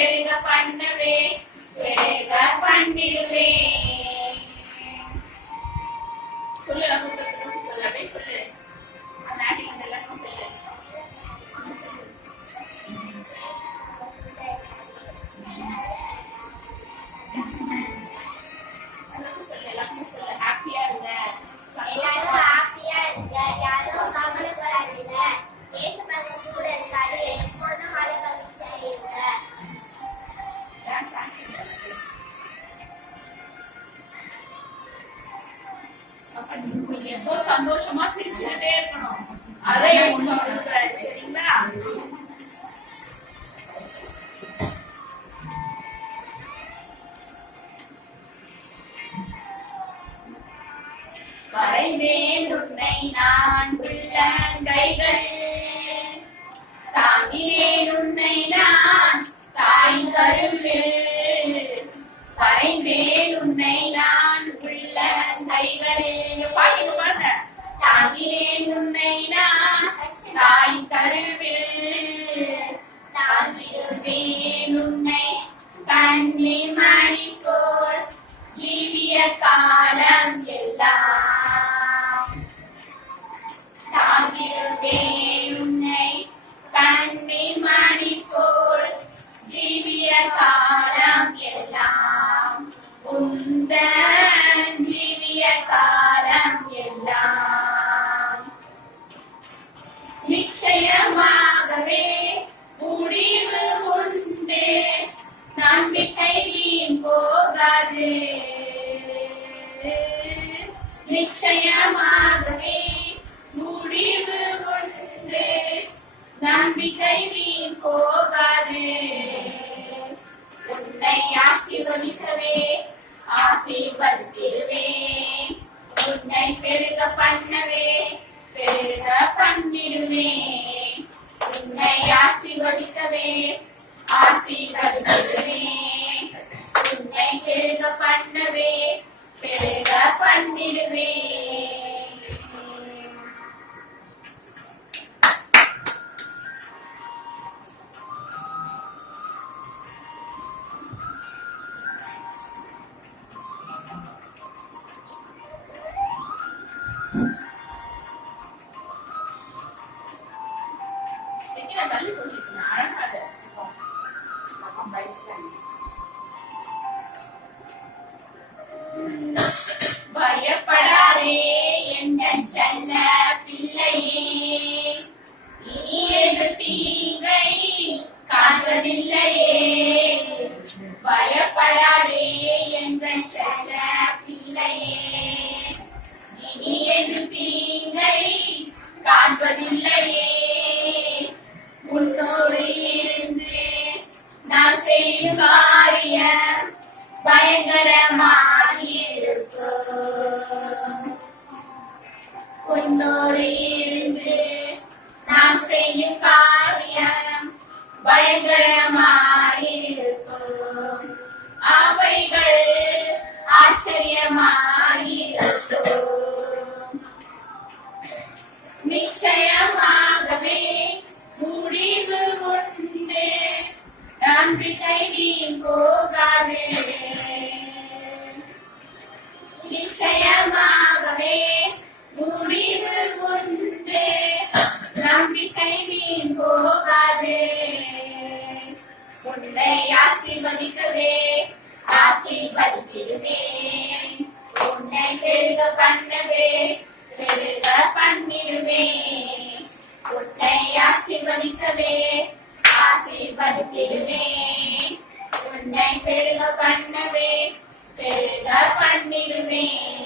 பெருக பண்ணவே பெருக பண்ணிடுவே. சொல்லு சொல்லு அப்படியே சொல்லு. அந்த ஆட்டிங் அந்த எல்லாருக்கும் சொல்லு. ஹாப்பியா இருங்க, ஹாப்பியா இருங்க, யாரும் கவலைப்படாதீங்க, இயேசு மகன் கூட இருக்காரு, எப்போதும் மழை மகிழ்ச்சியா இருங்க. எப்போ சந்தோஷமா சிரிச்சுக்கிட்டே இருக்கணும். அதை சரிங்களா? வரைந்தேன் உன்னை நான் உள்ளங்கைகள், தாங்கினேன் உன்னை நான் தாயின் கருவில். வரைந்தேன் உன்னை நான் உள்ளங்கைகளில், பாட்டுக்கு பாருங்க. தாங்கினேன் உன்னை நான் தாயின் கருவில், தாங்கிடுவேன் உன்னை கண்ணின் மணி போல் ஜீவிய காலம் எல்லாம். தாங்கிடுவேன் உன்னை கண்ணின் மணி போல் ஜீவிய காலம் எல்லாம், உந்தன் ஜீவிய காலம் எல்லாம். நிச்சயமாகவே முடிவு உண்டு, நம்பிக்கை வீண் போகாது. நிச்சயமாகவே முடிவு உண்டு, நம்பிக்கை வீண் போகாது. உன்னை ஆசீர்வதிக்கவே ஆசீர்வதித்திடுவேன், உன்னை பெருக பண்ணவே பெருக பண்ணிடுவேன். உன்னை ஆசீர்வதிக்கவே ஆசீர்வதித்திடுவேன், உன்னை பெருக பண்ணவே பெருக பண்ணிடுவேன். தள்ளி போச்சு அழகாடு. பயப்படாதே என்ற செல்ல பிள்ளையே, இனி என்று தீங்கை காண்பதில்லையே. பயப்படாதே என்ற செல்ல பிள்ளையே, இனி என்று தீங்கை காண்பதில்லையே. உன்னோடு இருந்து நான் செய்யும் காரியம் பயங்கரமாக இருக்கும். உன்னோடு இருந்து நான் செய்யும் காரியம் பயங்கரமாக இருக்கும். அவைகள் ஆச்சரியமாக இருக்கும். நிச்சயமாகவே முடிவு உண்டு, நம்பிக்கை வீண் போகாது. நிச்சயமாகவே முடிவு உண்டு, நம்பிக்கை வீண் போகாது. உன்னை ஆசீர்வதிக்கவே ஆசீர்வதித்திடுவேன், உன்னை பெருக பண்ணவே பெருக பண்ணிடுவேன். உன்னை ஆசீர்வதிக்கவே ஆசீர்வதித்திடுவேன், உன்னை பெருக பண்ணவே பெருக பண்ணிடுவேன்.